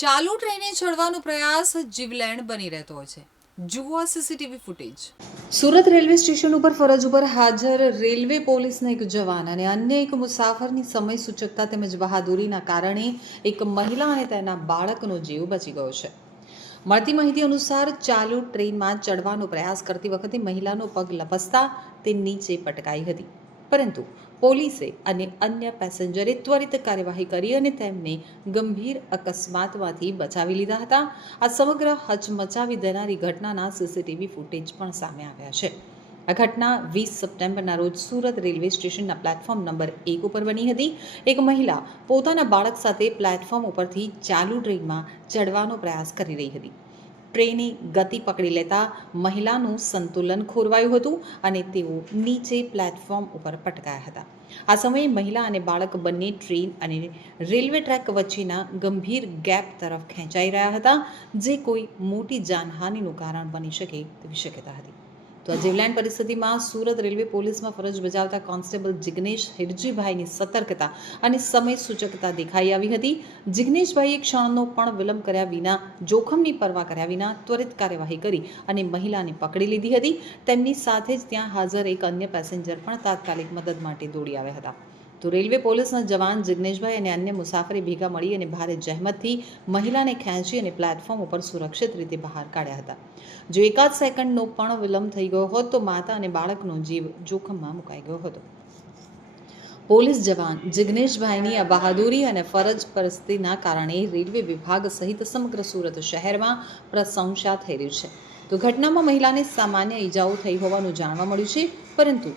ચાલુ ટ્રેને ચડવાનો પ્રયાસ જીવલેણ બની રહેતો છે. જુઓ CCTV footage. Surat railway station ઉપર ફરજ ઉપર હાજર રેલવે પોલીસના એક જવાન અને અન્ય એક મુસાફરની સમય સૂચકતા તેમજ બહાદુરીના કારણે એક મહિલા અને તેના બાળકનો જીવ બચી ગયો છે. મળતી માહિતી અનુસાર ચાલુ ટ્રેનમાં ચડવાનો પ્રયાસ કરતી વખતે મહિલાનો પગ લપસતા તે નીચે પટકાઈ હતી. પરંતુ પોલીસે અને અન્ય પેસેન્જરે ત્વરિત કાર્યવાહી કરી અને તેમને ગંભીર અકસ્માતમાંથી બચાવી લીધા હતા. આ સમગ્ર હચમચાવી દેનારી ઘટનાના સીસીટીવી ફૂટેજ પણ સામે આવ્યા છે. આ ઘટના વીસ સપ્ટેમ્બરના રોજ સુરત રેલવે સ્ટેશનના પ્લેટફોર્મ નંબર એક ઉપર બની હતી. એક મહિલા પોતાના બાળક સાથે પ્લેટફોર્મ ઉપરથી ચાલુ ટ્રેનમાં ચડવાનો પ્રયાસ કરી રહી હતી. ટ્રેને ગતિ પકડી લેતા મહિલાનું સંતુલન ખોરવાયું હતું અને તેઓ નીચે પ્લેટફોર્મ ઉપર પટકાયા હતા. આ સમયે મહિલા અને બાળક બંને ટ્રેન અને રેલવે ટ્રેક વચ્ચેના ગંભીર ગેપ તરફ ખેંચાઈ રહ્યા હતા, જે કોઈ મોટી જાનહાનિનું કારણ બની શકે તેવી શક્યતા હતી. તો આ જીવલેણ પરિસ્થિતિમાં સુરત રેલવે પોલીસમાં ફરજ બજાવતા કોન્સ્ટેબલ જિગ્નેશ હિરજીભાઈની સતર્કતા અને સમય સૂચકતા દેખાઈ આવી હતી. જિગ્નેશભાઈએ ક્ષણનો પણ વિલંબ કર્યા વિના, જોખમની પરવા કર્યા વિના ત્વરિત કાર્યવાહી કરી અને મહિલાને પકડી લીધી હતી. તેમની સાથે જ ત્યાં હાજર એક અન્ય પેસેન્જર પણ તાત્કાલિક મદદ માટે દોડી આવ્યા હતા. તો રેલવે પોલીસના જવાન જિગ્નેશભાઈ અને અન્ય મુસાફરી ભેગા મળી અને ભારે જહેમતથી મહિલાને ખેંચી અને પ્લેટફોર્મ ઉપર સુરક્ષિત રીતે બહાર કાઢ્યા હતા. જો એકાદ સેકન્ડનો પણ વિલંબ થઈ ગયો હોત તો માતા અને બાળકનો જીવ જોખમમાં મુકાઈ ગયો હતો. પોલીસ જવાન જિગ્નેશભાઈની આ બહાદુરી અને ફરજ પરિસ્થિતિના કારણે રેલવે વિભાગ સહિત સમગ્ર સુરત શહેરમાં પ્રશંસા થઈ રહી છે. તો ઘટનામાં મહિલાને સામાન્ય ઈજાઓ થઈ હોવાનું જાણવા મળ્યું છે, પરંતુ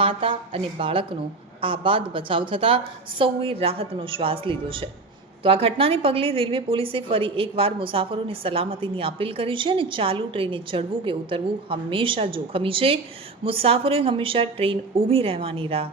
માતા અને બાળકનો આબાદ બચાવ થતાં સૌએ રાહતનો શ્વાસ લીધો છે. તો આ ઘટનાને પગલે રેલવે પોલીસે ફરી એકવાર મુસાફરોની સલામતીની અપીલ કરી છે અને ચાલુ ટ્રેને ચડવું કે ઉતરવું હંમેશા જોખમી છે. મુસાફરોએ હંમેશા ટ્રેન ઊભી રહેવાની રાહ